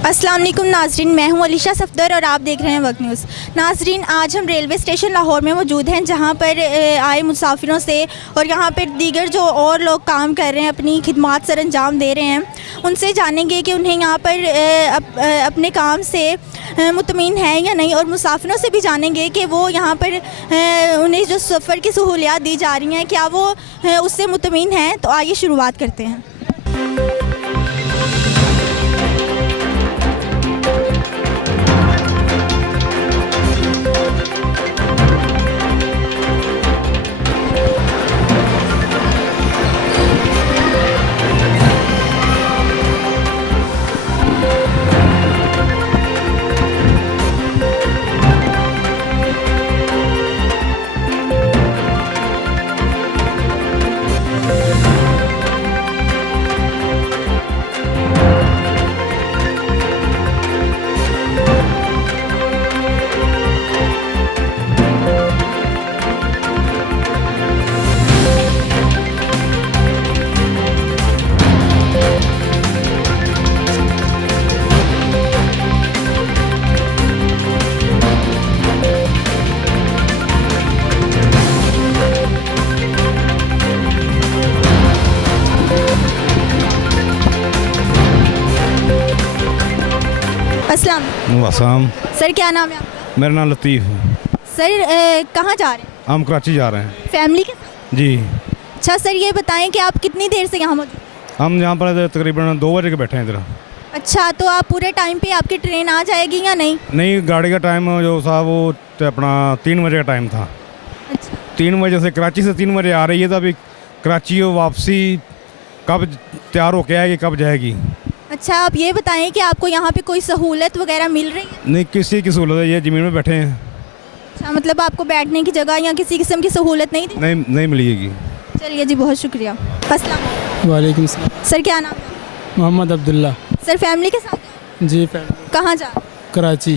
अस्सलाम वालेकुम नाजरीन, मैं हूं अलीशा सफदर और आप देख रहे हैं वक्त न्यूज़। नाजरीन, आज हम रेलवे स्टेशन लाहौर में मौजूद हैं, जहां पर आए मुसाफिरों से और यहां पर दीगर जो और लोग काम कर रहे हैं, अपनी खिदमत सर अंजाम दे रहे हैं, उनसे जानेंगे कि उन्हें यहां पर अपने काम से मुतमईन है या नहीं, और मुसाफिरों से भी जानेंगे कि वो यहाँ पर उन्हें जो सफ़र की सहूलियात दी जा रही हैं, क्या वो उससे मुतमईन हैं। तो आइए शुरुआत करते हैं। अस्सलाम। सर, क्या नाम है आपका? मेरा नाम लतीफ़ है। सर, कहाँ जा रहे हैं? हम कराची जा रहे हैं। फैमिली के साथ? जी। अच्छा सर, ये बताएं कि आप कितनी देर से यहाँ मौजूद हैं? हम यहाँ पर तकरीबन 2 बजे के बैठे हैं इधर। अच्छा, तो आप पूरे टाइम पे आपकी ट्रेन आ जाएगी या नहीं? नहीं, गाड़ी का टाइम जो था वो अपना 3 बजे का टाइम था। अच्छा। 3 बजे से कराची से 3 बजे आ रही है, तो अभी कराची वापसी कब तैयार होके आएगी, कब जाएगी? अच्छा, आप ये बताएं कि आपको यहाँ पे कोई सहूलत वगैरह मिल रही है? नहीं, किसी की सहूलत है, ये ज़मीन में बैठे हैं। अच्छा, मतलब आपको बैठने की जगह या किसी किस्म की सहूलत नहीं दी? नहीं मिलेगी। चलिए जी, बहुत शुक्रिया। अस्सलाम वालेकुम सलाम। सर, क्या नाम है? मोहम्मद अब्दुल्ला। सर, फैमिली के साथ? जी फैमिली। कहाँ जा रहे? कराची।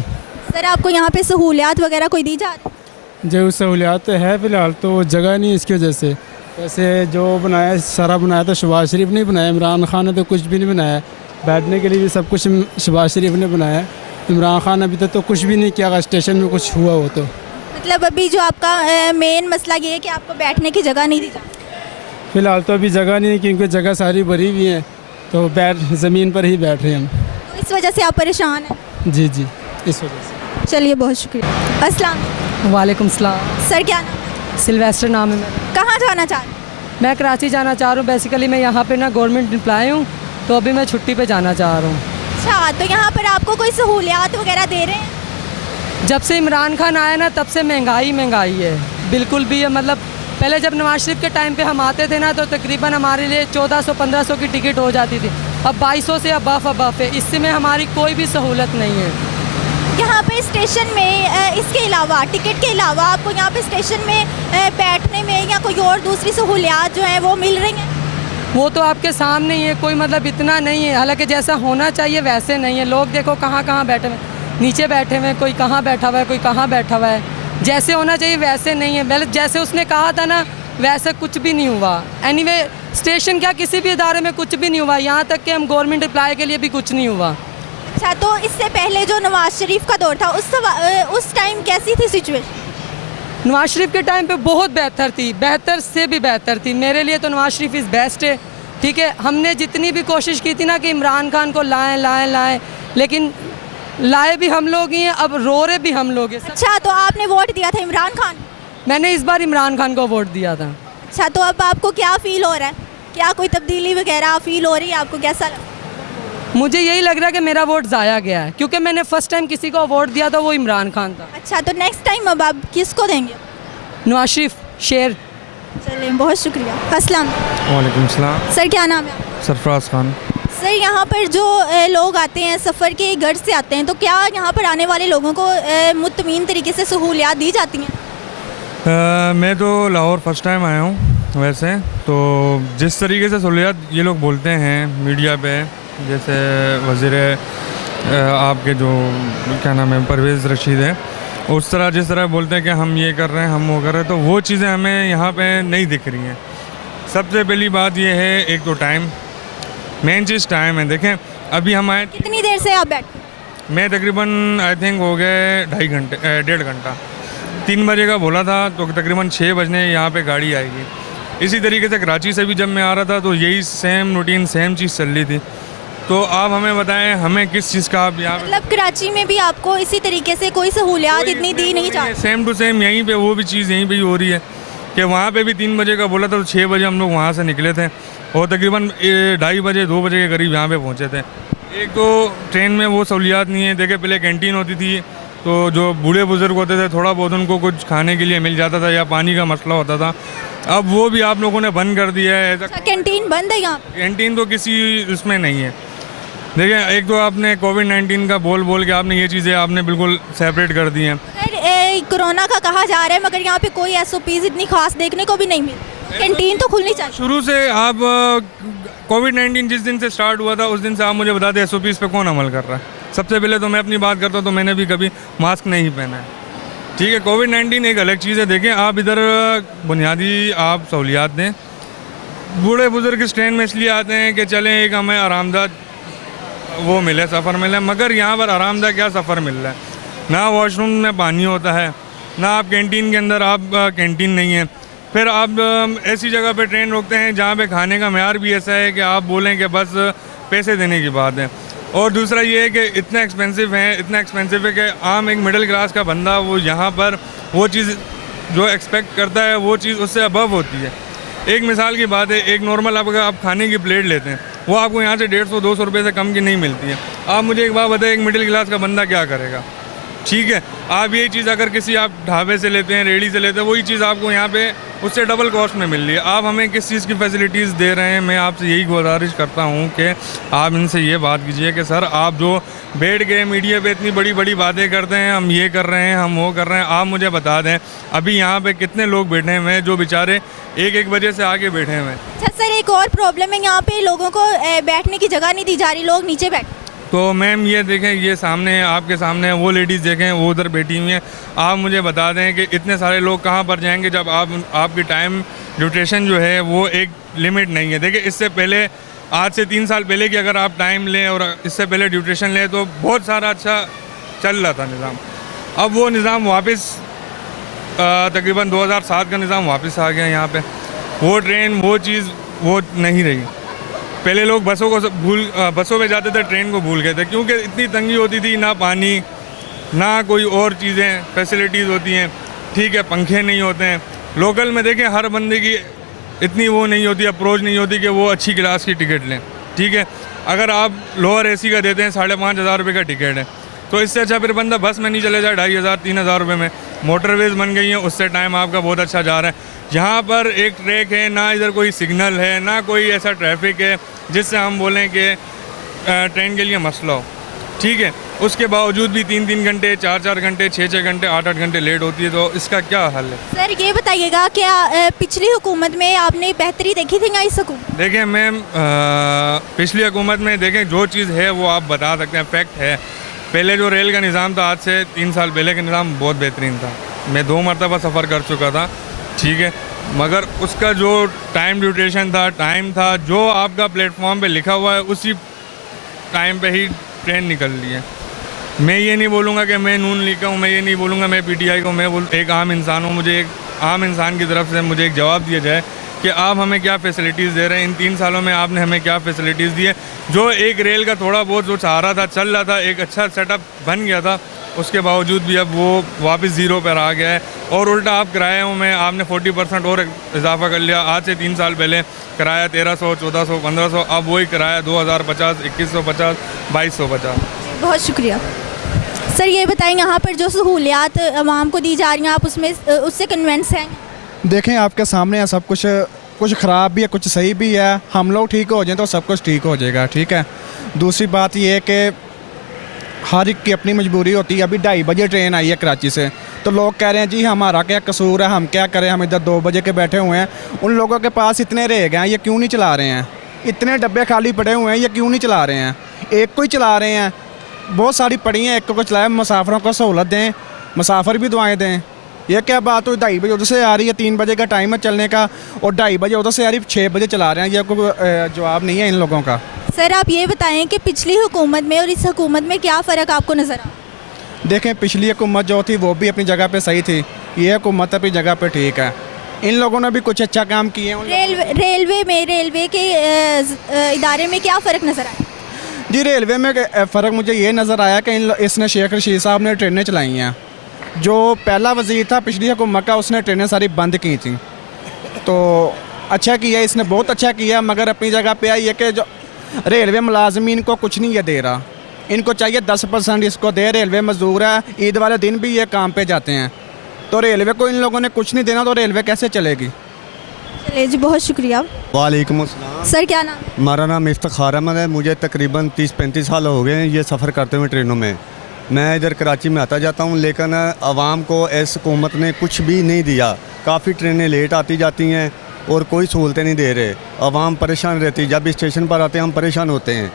सर, आपको यहाँ पे सहूलियात वगैरह कोई दी जा रही है? जो सहूलियात है फ़िलहाल तो जगह नहीं, इसकी वजह से। वैसे जो बनाया सारा बनाया तो शहबाज शरीफ ने बनाया, इमरान खान ने तो कुछ भी नहीं बनाया। बैठने के लिए भी सब कुछ शहबाज शरीफ ने बनाया। इमरान खान अभी तक तो कुछ भी नहीं किया, अगर स्टेशन में कुछ हुआ हो तो। मतलब अभी जो आपका मेन मसला ये है कि आपको बैठने की जगह नहीं दी जाती? फ़िलहाल तो अभी जगह नहीं, क्योंकि जगह सारी भरी हुई है, तो ज़मीन पर ही बैठ रहे हैं हम। तो इस वजह से आप परेशान हैं? जी जी, इस वजह से। चलिए, बहुत शुक्रिया। अस्सलाम वालेकुम सलाम। सर, क्या नाम है? सिल्वेस्टर नाम है मेरा। कहाँ जाना चाह रहे हैं? मैं कराची जाना चाह रहा हूँ। बेसिकली मैं यहाँ पे ना गवर्नमेंट एम्प्लॉय हूँ, तो अभी मैं छुट्टी पे जाना चाह रहा हूँ। अच्छा, तो यहाँ पर आपको कोई सहूलियात वगैरह दे रहे हैं? जब से इमरान खान आया ना, तब से महंगाई है बिल्कुल भी है। मतलब पहले जब नवाज शरीफ के टाइम पे हम आते थे ना, तो तकरीबन हमारे लिए 1400-1500 की टिकट हो जाती थी। अब 2200 से अबफ है। इसमें हमारी कोई भी सहूलत नहीं है। यहाँ पे स्टेशन में इसके अलावा, टिकट के अलावा, आपको यहाँ पे स्टेशन में बैठने में या कोई और दूसरी सहूलियात जो हैं वो मिल रही हैं? वो तो आपके सामने ही है, कोई मतलब इतना नहीं है। हालांकि जैसा होना चाहिए वैसे नहीं है। लोग देखो कहाँ बैठे हुए, नीचे बैठे हुए, कोई कहाँ बैठा हुआ है, कोई कहाँ बैठा हुआ है। जैसे होना चाहिए वैसे नहीं है। पहले जैसे उसने कहा था ना, वैसे कुछ भी नहीं हुआ। एनीवे, स्टेशन क्या किसी भी इदारे में कुछ भी नहीं हुआ, यहाँ तक कि हम गवर्नमेंट एम्प्लॉय के लिए भी कुछ नहीं हुआ। अच्छा, तो इससे पहले जो नवाज शरीफ का दौर था, उस टाइम कैसी थी सिचुएशन? नवाज शरीफ के टाइम पे बहुत बेहतर थी, बेहतर से भी बेहतर थी। मेरे लिए तो नवाज शरीफ इज़ बेस्ट है। ठीक है, हमने जितनी भी कोशिश की थी ना कि इमरान खान को लाएं, लेकिन लाए भी हम लोग ही हैं, अब रो रहे भी हम लोग हैं। अच्छा, तो आपने वोट दिया था इमरान खान? मैंने इस बार इमरान खान को वोट दिया था। अच्छा, तो अब आपको क्या फ़ील हो रहा है? क्या कोई तब्दीली वगैरह फ़ील हो रही है आपको? कैसा लगा? मुझे यही लग रहा है कि मेरा वोट ज़ाया गया है, क्योंकि मैंने फ़र्स्ट टाइम किसी को वोट दिया था, वो इमरान खान था। अच्छा, तो नेक्स्ट टाइम अब आप किसको देंगे? नवाज शरीफ, शेर। चलिए, बहुत शुक्रिया। अस्सलाम वालेकुम सलाम। सर, क्या नाम है आपका? सरफराज खान। सर, यहाँ पर जो लोग आते हैं, सफ़र के गर्ज से आते हैं, तो क्या यहाँ पर आने वाले लोगों को मुतमीन तरीके से सहूलियात दी जाती हैं? मैं तो लाहौर फर्स्ट टाइम आया हूँ। वैसे तो जिस तरीके से सहूलियात ये लोग बोलते हैं मीडिया पे, जैसे वज़ीर आपके जो क्या नाम है परवेज़ रशीद है, उस तरह जिस तरह बोलते हैं कि हम ये कर रहे हैं, हम वो कर रहे हैं, तो वो चीज़ें हमें यहाँ पे नहीं दिख रही हैं। सबसे पहली बात ये है, एक तो टाइम, मेन चीज़ टाइम है। देखें, अभी हम आए कितनी देर देर से आप बैठ? मैं तकरीबन आई थिंक हो गए 1.5 घंटा 3 बजे का बोला था, तो तकरीबन 6 बजने यहाँ पे गाड़ी आएगी। इसी तरीके से कराची से भी जब मैं आ रहा था तो यही सेम रूटीन सेम चीज़ चल रही थी। तो आप हमें बताएं हमें किस चीज़ का आप यहाँ मतलब कराची में भी आपको इसी तरीके से कोई सहूलियात इतनी दी नहीं जा? सेम टू सेम यहीं पे वो भी चीज़ यहीं पे ही हो रही है कि वहाँ पे भी 3 बजे का बोला था, तो 6 बजे हम लोग वहाँ से निकले थे और तकरीबन 2:30 बजे 2 बजे के करीब यहाँ पे पहुँचे थे। एक तो ट्रेन में वो सहूलियात नहीं है। देखिए पहले कैंटीन होती थी, तो जो बूढ़े बुजुर्ग होते थे थोड़ा बहुत उनको कुछ खाने के लिए मिल जाता था या पानी का मसला होता था। अब वो भी आप लोगों ने बंद कर दिया है। ऐसा कैंटीन बंद है यहाँ? कैंटीन तो किसी उसमें नहीं है। देखिए एक तो आपने कोविड-19 का बोल के आपने ये चीज़ें आपने बिल्कुल सेपरेट कर दी हैं। कोरोना का कहा जा रहा है मगर यहाँ पे कोई SOPs इतनी खास देखने को भी नहीं मिली। कैंटीन तो खुलनी चाहिए। शुरू से आप कोविड-19 जिस दिन से स्टार्ट हुआ था उस दिन से आप मुझे बता दें SOPs पे कौन अमल कर रहा है। सबसे पहले तो मैं अपनी बात करता हूँ तो मैंने भी कभी मास्क नहीं पहना है। ठीक है, कोविड-19 एक अलग चीज़ है। देखें आप इधर बुनियादी आप सहूलियात दें। बूढ़े बुजुर्ग इस ट्रेन में इसलिए आते हैं कि चलें एक हमें आरामदायक वो मिले, सफ़र मिले, मगर यहाँ पर आरामदायक क्या सफ़र मिल रहा है? ना वॉशरूम में पानी होता है, ना आप कैंटीन के अंदर आप कैंटीन नहीं है। फिर आप ऐसी जगह पे ट्रेन रोकते हैं जहाँ पे खाने का मेयार भी ऐसा है कि आप बोलें कि बस पैसे देने की बात है। और दूसरा ये है कि इतना एक्सपेंसिव है कि आम एक मिडिल क्लास का बंदा वो यहाँ पर वो चीज़ जो एक्सपेक्ट करता है वो चीज़ उससे अबव होती है। एक मिसाल की बात है, एक नॉर्मल अगर आप खाने की प्लेट लेते हैं वो आपको यहाँ से 150-200 रुपये से कम की नहीं मिलती है। आप मुझे एक बात बताएं, एक मिडिल क्लास का बंदा क्या करेगा? ठीक है, आप यही चीज़ अगर किसी आप ढाबे से लेते हैं, रेडी से लेते हैं, वही चीज़ आपको यहाँ पे उससे डबल कॉस्ट में मिल रही है। आप हमें किस चीज़ की फैसिलिटीज़ दे रहे हैं? मैं आपसे यही गुजारिश करता हूँ कि आप इनसे ये बात कीजिए कि सर आप जो बैठ के मीडिया पे इतनी बड़ी बड़ी बातें करते हैं, हम ये कर रहे हैं, हम वो कर रहे हैं, आप मुझे बता दें अभी यहाँ पे कितने लोग बैठे हुए हैं जो बेचारे 1-1 बजे से आके बैठे हुए हैं। अच्छा सर, एक और प्रॉब्लम है, यहाँ पे लोगों को बैठने की जगह नहीं दी जा रही, लोग नीचे बैठ। तो मैम ये देखें, ये सामने आपके सामने वो लेडीज़ देखें वो उधर बैठी हुई हैं। आप मुझे बता दें कि इतने सारे लोग कहाँ पर जाएंगे जब आपकी टाइम ड्यूरेशन जो है वो एक लिमिट नहीं है। देखिए इससे पहले आज से 3 साल पहले की अगर आप टाइम लें और इससे पहले ड्यूरेशन लें तो बहुत सारा अच्छा चल रहा था निज़ाम। अब वो निज़ाम वापस तकरीबन 2007 का निज़ाम वापस आ गया यहाँ पे। वो ट्रेन वो चीज़ वो नहीं रही। पहले लोग बसों में जाते थे, ट्रेन को भूल गए थे क्योंकि इतनी तंगी होती थी, ना पानी ना कोई और चीज़ें फैसिलिटीज़ होती हैं। ठीक है, पंखे नहीं होते हैं। लोकल में देखें हर बंदे की इतनी वो नहीं होती, अप्रोच नहीं होती कि वो अच्छी क्लास की टिकट लें। ठीक है, अगर आप लोअर AC का देते हैं 5,500 रुपये का टिकट है तो इससे अच्छा फिर बंदा बस में नहीं चले जाए 2,500-3,000 रुपये में। मोटरवेज़ बन गई हैं, उससे टाइम आपका बहुत अच्छा जा रहा है। यहाँ पर एक ट्रैक है, ना इधर कोई सिग्नल है, ना कोई ऐसा ट्रैफिक है जिससे हम बोलें कि ट्रेन के लिए मसला हो। ठीक है, उसके बावजूद भी 3-3 घंटे, 4-4 घंटे, 6-6 घंटे, 8-8 घंटे लेट होती है। तो इसका क्या हल है? सर ये बताइएगा क्या पिछली हुकूमत में आपने बेहतरी देखी थी या इस हुकूमत? देखें मैम, पिछली हुकूमत में देखें जो चीज़ है वो आप बता सकते हैं, फैक्ट है। पहले जो रेल का निज़ाम था आज से 3 साल पहले का निज़ाम बहुत बेहतरीन था। मैं 2 मरतबा सफ़र कर चुका था। ठीक है, मगर उसका जो टाइम ड्यूरेशन था, टाइम था, जो आपका प्लेटफॉर्म पे लिखा हुआ है उसी टाइम पे ही ट्रेन निकल रही है। मैं ये नहीं बोलूँगा कि मैं नून लीग का हूँ, मैं ये नहीं बोलूँगा मैं PTI का हूँ, मैं एक आम इंसान हूँ। मुझे एक आम इंसान की तरफ से मुझे एक जवाब दिया जाए कि आप हमें क्या फ़ैसिलिटीज़ दे रहे हैं। इन 3 सालों में आपने हमें क्या फ़ैसिलिटीज़ दी है? जो एक रेल का थोड़ा बहुत जो सहारा था, चल रहा था, एक अच्छा सेटअप बन गया था, उसके बावजूद भी अब वो वापस ज़ीरो पर आ गया है। और उल्टा आप किरायों में आपने 40% और इजाफा कर लिया। आज से 3 साल पहले किराया 1300, 1400, 1500, अब वही किराया 2050, 2150, 2250। बहुत शुक्रिया सर। ये बताएं यहाँ पर जो सहूलियात आवाम को दी जा रही हैं आप उससे कन्विंस हैं? देखें आपके सामने है सब कुछ ख़राब भी है, कुछ सही भी है। हम लोग ठीक हो जाएं तो सब कुछ ठीक हो जाएगा। ठीक है, दूसरी बात ये है कि हर एक की अपनी मजबूरी होती है। अभी 2:30 बजे ट्रेन आई है कराची से, तो लोग कह रहे हैं जी हमारा क्या कसूर है, हम क्या करें, हम इधर 2 बजे के बैठे हुए हैं। उन लोगों के पास इतने रह गए हैं, ये क्यों नहीं चला रहे हैं? इतने डब्बे खाली पड़े हुए हैं, ये क्यों नहीं चला रहे हैं? एक को ही चला रहे हैं, बहुत सारी पड़ी हैं, एक को चलाएं। मुसाफिरों को सहूलत दें, मुसाफिर भी दुआएं दें। ये क्या बात हुई? 2:30 बजे उधर से आ रही है, 3 बजे का टाइम है चलने का, और 2:30 बजे उधर से आ रही 6 बजे चला रहे हैं। ये कोई जवाब नहीं है इन लोगों का। सर आप ये बताएं कि पिछली हुकूमत में और इस हुकूमत में क्या फ़र्क आपको नज़र आ? देखें, पिछली हुकूमत जो थी वो भी अपनी जगह पे सही थी, ये हुकूमत अपनी जगह पे ठीक है। इन लोगों ने भी कुछ अच्छा काम किए हैं। रेलवे के इदारे में क्या फ़र्क नज़र आया? जी, रेलवे में फ़र्क मुझे ये नज़र आया कि इसने शेख रशीद साहब ने ट्रेनें चलाई हैं। जो पहला वज़ीर था पिछली हुकूमत का, उसने ट्रेनें सारी बंद की थी, तो अच्छा किया, इसने बहुत अच्छा किया। मगर अपनी जगह पे आई है कि जो रेलवे मुलाजमीन को कुछ नहीं ये दे रहा, इनको चाहिए 10% इसको दे। रेलवे मजदूर है, ईद वाले दिन भी ये काम पे जाते हैं, तो रेलवे को इन लोगों ने कुछ नहीं देना, तो रेलवे कैसे चलेगी? चलिए जी, बहुत शुक्रिया। वालेकुम अस्सलाम। सर क्या नाम है? हमारा नाम इफ्तिखार अहमद है। मुझे तकरीबन 30-35 साल हो गए हैं ये सफ़र करते हुए ट्रेनों में। मैं इधर कराची में आता जाता हूँ, लेकिन आवाम को इस हुकूमत ने कुछ भी नहीं दिया। काफ़ी ट्रेनें लेट आती जाती हैं और कोई सहूलतें नहीं दे रहे। आवाम परेशान रहती, जब स्टेशन पर आते हैं हम परेशान होते हैं।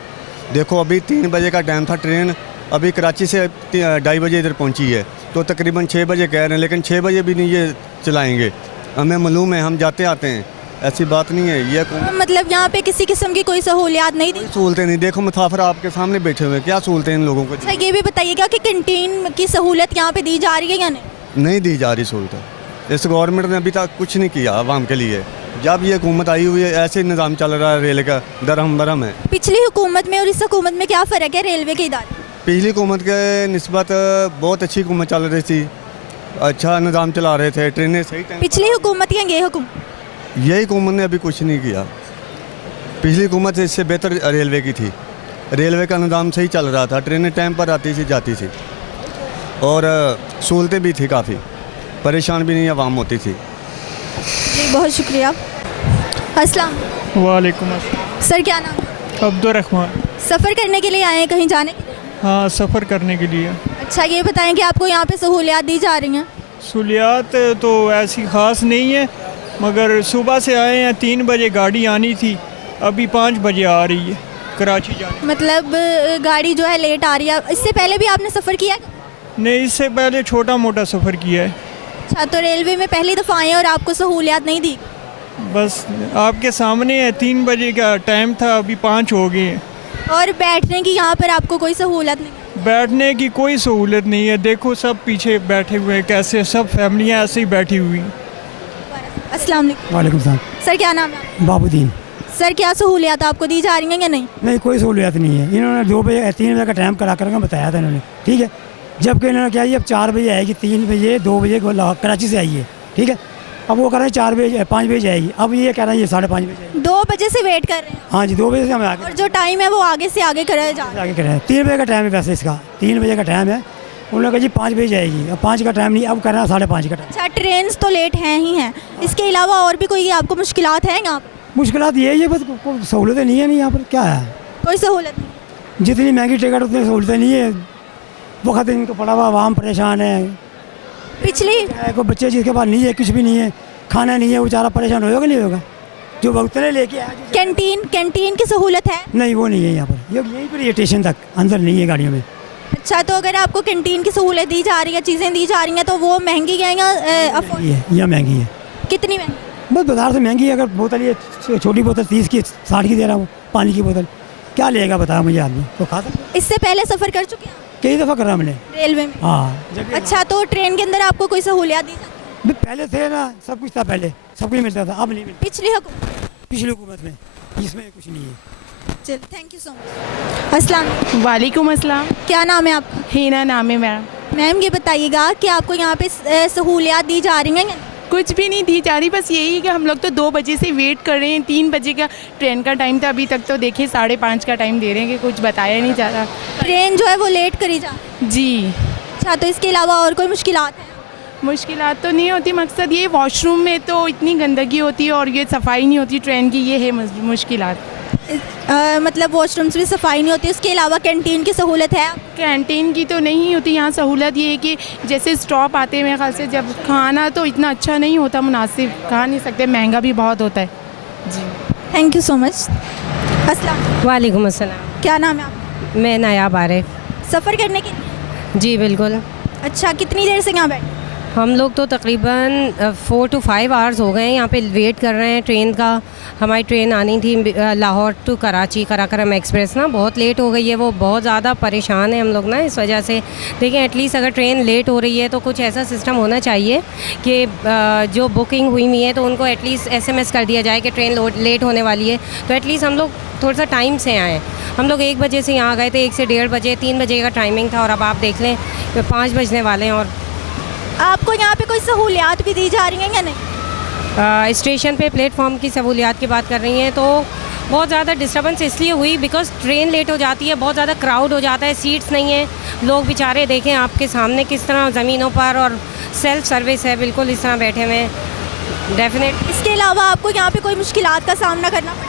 देखो, अभी 3 बजे का टाइम था, ट्रेन अभी कराची से 2:30 बजे इधर पहुंची है, तो तकरीबन 6 बजे कह रहे हैं, लेकिन 6 बजे भी नहीं ये चलाएंगे। हमें मालूम है, हम जाते आते हैं, ऐसी बात नहीं है। ये मतलब यहाँ पे किसी किस्म की कोई सहूलियात नहीं दी? सहूलतें नहीं। देखो, मुसाफिर आपके सामने बैठे हुए हैं, क्या सहूलतें इन लोगों को? अच्छा, ये भी बताइएगा कि कैंटीन की सहूलत यहाँ पे दी जा रही है या नहीं? नहीं दी जा रही सहूलत। इस गवर्नमेंट ने अभी तक कुछ नहीं किया आवाम के लिए। जब ये हुकूमत आई हुई है, ऐसे निज़ाम चल रहा है, रेल का दरहम बरहम है। पिछली हुकूमत में और इस हुकूमत में क्या फ़र्क है रेलवे के इदारे? पिछली हुकूमत के निस्बत बहुत अच्छी हुकूमत चल रही थी, अच्छा निज़ाम चला रहे थे, ट्रेनें सही टाइम। पिछली हुकूमत या ये हुकूमत? यही हुकूमत ने अभी कुछ नहीं किया। पिछली हुकूमत इससे बेहतर रेलवे की थी, रेलवे का निज़ाम सही चल रहा था, ट्रेनें टाइम पर आती थी जाती थी, और सहूलतें भी थी, काफ़ी परेशान भी नहीं आवाम होती थी। जी, बहुत शुक्रिया। अस्सलाम वालेकुम अस्सलाम। सर क्या नाम है? अब्दुर्रहमान। सफ़र करने के लिए आए हैं, कहीं जाने के लिए? हाँ, सफ़र करने के लिए। अच्छा, ये बताएं कि आपको यहाँ पे सहूलियात दी जा रही हैं? सहूलियात तो ऐसी ख़ास नहीं है, मगर सुबह से आए हैं, 3 बजे गाड़ी आनी थी, अभी 5 बजे आ रही है कराची जाने। मतलब गाड़ी जो है लेट आ रही है। इससे पहले भी आपने सफ़र किया है? नहीं, इससे पहले छोटा मोटा सफ़र किया है। अच्छा, तो रेलवे में पहली दफ़ा आए हैं और आपको सहूलियात नहीं दी? बस आपके सामने है, 3 बजे का टाइम था, अभी 5 हो गए हैं। और बैठने की यहाँ पर आपको कोई सहूलत नहीं? बैठने की कोई सहूलत नहीं है। देखो, सब पीछे बैठे हुए हैं, कैसे सब फैमिलियाँ ऐसे ही बैठी हुई। अस्सलाम वालेकुम। वालेकुम सलाम। सर क्या नाम है? बाबूदीन। सर क्या सहूलियात आपको दी जा रही हैं या नहीं? नहीं, कोई सहूलियत नहीं है। इन्होंने 2 बजे 3 बजे का टाइम करा कर बताया था इन्होंने, ठीक है। जबकि इन्होंने क्या, अब 4 बजे आएगी, 3 बजे 2 बजे कराची से आई है, ठीक है। अब वो कह रहे हैं 4 बजे 5 बजे जाएगी, अब ये कह रहे हैं ये 5:30 बजे जाएगी। 2 बजे से वेट कर रहे हैं? हाँ जी, 2 बजे से हम आगे, और जो टाइम है वो आगे से आगे कराया जा रहा है? आगे कर रहे हैं। 3 बजे का टाइम है वैसे इसका, 3 बजे का टाइम है। उन्होंने कहा जी 5 बजे जाएगी, अब 5 का टाइम नहीं, अब कर रहे हैं 5:30 का टाइम। अच्छा, ट्रेन तो लेट हैं ही हैं, इसके अलावा और भी कोई आपको मुश्किलात हैं यहाँ पर? मुश्किलात ये है, बस सहूलतें नहीं है। नहीं, यहाँ पर क्या है, कोई सहूलत नहीं? जितनी महंगी टिकट उतनी सहूलतें नहीं है। वक्त इनको पड़ा हुआ, आवाम परेशान है। पिछली कोई बच्चे जिसके पास नहीं है, कुछ भी नहीं है, खाना नहीं है, वो बेचारा परेशान होगा नहीं होगा? जो वक्त ने लेके आया। कैंटीन की सहूलत है? नहीं, वो नहीं है यहाँ पर, यहीं पर ये स्टेशन तक अंदर नहीं है गाड़ियों में। अच्छा, तो अगर आपको कैंटीन की सहूलत दी जा रही है, चीज़ें दी जा रही हैं, तो वो महंगी है या यह महंगी है? कितनी महंगी? बस बाजार से महंगी है। अगर बोतल ये छोटी बोतल 30 की 60 की दे रहा हूँ, पानी की बोतल, क्या लेगा बताया मुझे आदमी? तो खा सकते। इससे पहले सफ़र कर चुके हैं? कई दफ़ा करा मैंने रेलवे में। हाँ। अच्छा, तो ट्रेन के अंदर आपको कोई सहूलियात दी जाती है? पहले थे ना, सब कुछ था, पहले सब कुछ मिलता था, अब नहीं मिलता। पिछली हुकूमत में इसमें कुछ नहीं है। चल, थैंक यू सो मच। अस्सलाम वालेकुम अस्सलाम। क्या नाम है आपका? हीना नाम है मेरा। मैम, ये बताइएगा कि आपको यहाँ पे सहूलियात दी जा रही हैं? कुछ भी नहीं दी जा रही, बस यही है कि हम लोग तो 2 बजे से वेट कर रहे हैं। 3 बजे का ट्रेन का टाइम था, अभी तक तो देखिए 5:30 का टाइम दे रहे हैं कि कुछ बताया नहीं जा रहा। ट्रेन जो है वो लेट करी जा रही? जी। अच्छा, तो इसके अलावा और कोई मुश्किलात है? मुश्किलात तो नहीं होती, मकसद ये वॉशरूम में तो इतनी गंदगी होती है और ये सफाई नहीं होती ट्रेन की, ये है मुश्किलात। मतलब वॉशरूम्स भी सफाई नहीं होती। उसके अलावा कैंटीन की सहूलत है? कैंटीन की तो नहीं होती यहाँ सहूलत। ये है कि जैसे स्टॉप आते हैं मेरे ख्याल से, जब खाना तो इतना अच्छा नहीं होता, मुनासिब खा नहीं सकते, महंगा भी बहुत होता है। जी, थैंक यू सो मच। अस्सलाम वालेकुम अस्सलाम। क्या नाम है आपका? मैं नायाब आरिफ। सफ़र करने के लिए? जी बिल्कुल। अच्छा, कितनी देर से यहाँ बैठे? हम लोग तो तकरीबन 4 to 5 आवर्स हो गए हैं यहाँ पे वेट कर रहे हैं ट्रेन का। हमारी ट्रेन आनी थी लाहौर टू कराची, कराकरम एक्सप्रेस ना, बहुत लेट हो गई है। वो बहुत ज़्यादा परेशान है हम लोग ना इस वजह से। देखिए एटलीस्ट अगर ट्रेन लेट हो रही है तो कुछ ऐसा सिस्टम होना चाहिए कि जो बुकिंग हुई है तो उनको एटलीस्ट SMS कर दिया जाए कि ट्रेन लेट होने वाली है, तो एटलीस्ट हम लोग थोड़ा सा टाइम से आएँ। हम लोग 1 बजे से यहाँ गए थे, 1 से 1:30 बजे, 3 बजे का टाइमिंग था और अब आप देख लें 5 बजने वाले हैं। और आपको यहाँ पे कोई सहूलियात भी दी जा रही हैं या नहीं? स्टेशन पे प्लेटफॉर्म की सहूलियात की बात कर रही हैं तो बहुत ज़्यादा डिस्टर्बेंस इसलिए हुई बिकॉज ट्रेन लेट हो जाती है, बहुत ज़्यादा क्राउड हो जाता है, सीट्स नहीं है, लोग बेचारे देखें आपके सामने किस तरह ज़मीनों पर, और सेल्फ सर्विस है बिल्कुल इस तरह बैठे हुए हैं। डेफिनेट इसके अलावा आपको यहाँ पे कोई मुश्किलात का सामना करना पड़ा?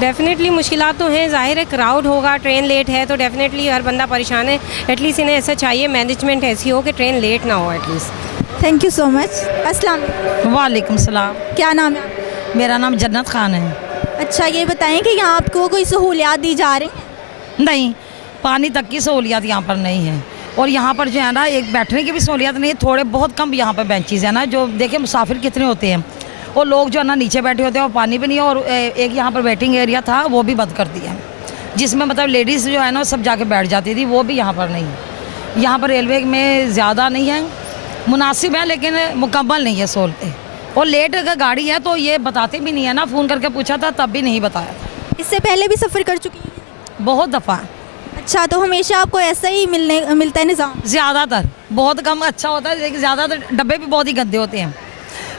डेफिनेटली मुश्किलात तो हैं, ज़ाहिर है क्राउड होगा, ट्रेन लेट है तो डेफिनेटली हर बंदा परेशान है। एटलीस्ट इन्हें ऐसा चाहिए, मैनेजमेंट ऐसी हो कि ट्रेन लेट ना हो at least. Thank you so much. अस्सलाम वालेकुम। वालेकुम सलाम। क्या नाम है आपका? मेरा नाम जन्नत खान है। अच्छा, ये बताएं कि यहाँ आपको कोई सहूलियात दी जा रही हैं? नहीं, पानी तक की सहूलियत यहाँ पर नहीं है। और यहाँ पर जो है ना एक बैठने की भी सहूलियत नहीं है, थोड़े बहुत कम यहाँ पर बेंचेस है ना, जो देखिए मुसाफिर कितने होते हैं, और लोग जो है ना नीचे बैठे होते हैं और पानी भी नहीं है। और एक यहाँ पर वेटिंग एरिया था वो भी बंद कर दिया, जिसमें मतलब लेडीज़ जो है ना सब जाके बैठ जाती थी, वो भी यहाँ पर नहीं है। यहाँ पर रेलवे में ज़्यादा नहीं है, मुनासिब है लेकिन मुकम्मल नहीं है सहूलतें। और लेट अगर गाड़ी है तो ये बताते भी नहीं है ना, फ़ोन करके पूछा था तब भी नहीं बताया था। इससे पहले भी सफ़र कर चुकी हैं? बहुत दफ़ा। अच्छा, तो हमेशा आपको ऐसा ही मिलता है निज़ाम? ज़्यादातर, बहुत कम अच्छा होता है लेकिन ज़्यादातर डब्बे भी बहुत ही गंदे होते हैं।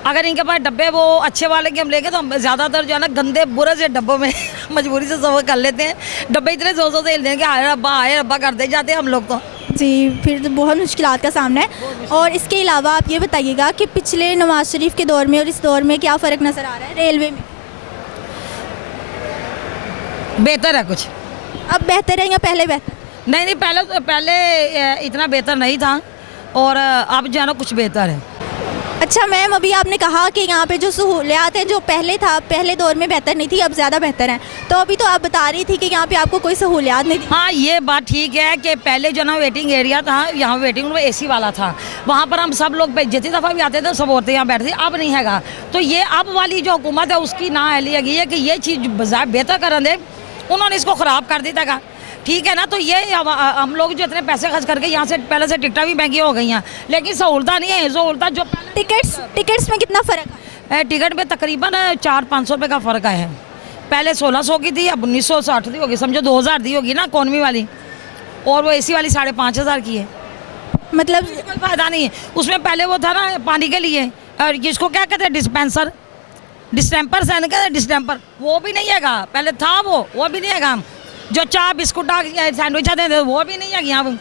अगर इनके पास डब्बे वो अच्छे वाले के हम लेंगे तो हम ज़्यादातर जो है ना गंदे बुरे से डब्बों में मजबूरी से सफ़र कर लेते हैं। डब्बे इतने ज़ोर से हिल देंगे आए रब्बा करते जाते हैं हम लोग तो। जी, फिर तो बहुत मुश्किलात का सामना है। और इसके अलावा आप ये बताइएगा कि पिछले नवाज शरीफ के दौर में और इस दौर में क्या फ़र्क नज़र आ रहा है रेलवे में? बेहतर है कुछ। अब बेहतर है या पहले बेहतर? नहीं, पहले इतना बेहतर नहीं था और अब जो है ना कुछ बेहतर है। अच्छा मैम, अभी आपने कहा कि यहाँ पे जो सहूलियात हैं जो पहले दौर में बेहतर नहीं थी, अब ज़्यादा बेहतर हैं, तो अभी तो आप बता रही थी कि यहाँ पे आपको कोई सहूलियात नहीं थी। हाँ, ये बात ठीक है कि पहले जो ना वेटिंग एरिया था, यहाँ वेटिंग रूम AC वाला था, वहाँ पर हम सब लोग जितनी दफ़ा भी आते थे सब औरतें यहाँ बैठती, अब नहीं हैगा। तो ये अब वाली जो हुकूमत है उसकी नाअहली है कि ये चीज़ बेहतर कर दे, उन्होंने इसको ख़राब कर दी था। ठीक है ना, तो ये हम लोग जो इतने पैसे खर्च करके यहाँ से पहले से टिकटें भी महंगी हो गई हैं लेकिन सहूलत नहीं है। सहूलत जो टिकट्स में कितना फ़र्क है? टिकट में तकरीबन 400-500 रुपये का फ़र्क है। पहले 1600 की थी, अब 1960 दी होगी, समझो 2000 दी होगी ना इकोनॉमी वाली, और वो AC वाली 5500 की है। मतलब कोई फ़ायदा नहीं है उसमें। पहले वो था ना पानी के लिए, और जिसको क्या कहते हैं डिस्पेंसर, डिस्टेम्पर से कहते हैं डिस्टेम्पर, वो भी नहीं हैगा। पहले था वो भी नहीं हैगा। जो चाय बिस्कुट सैंडविच देते वो भी नहीं है यहाँ।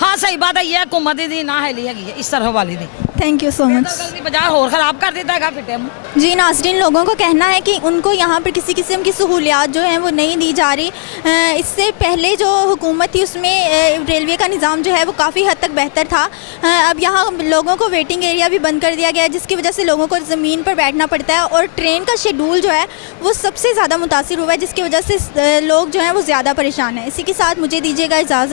हाँ सही बात है, ये हुकूमत दी ना है लिया इस तरह वाली दी। Thank you so much. बाजार और ख़राब कर देता है फिर। जी नाज़रीन, लोगों को कहना है कि उनको यहाँ पर किसी किस्म की सहूलियात जो हैं वो नहीं दी जा रही। इससे पहले जो हुकूमत थी उसमें रेलवे का निज़ाम जो है वो काफ़ी हद तक बेहतर था। अब यहाँ लोगों को वेटिंग एरिया भी बंद कर दिया गया है, जिसकी वजह से लोगों को ज़मीन पर बैठना पड़ता है, और ट्रेन का शेड्यूल जो है वो सबसे ज़्यादा मुतासिर हुआ है, जिसकी वजह से लोग जो हैं वो ज़्यादा परेशान हैं। इसी के साथ मुझे दीजिएगा इजाज़त।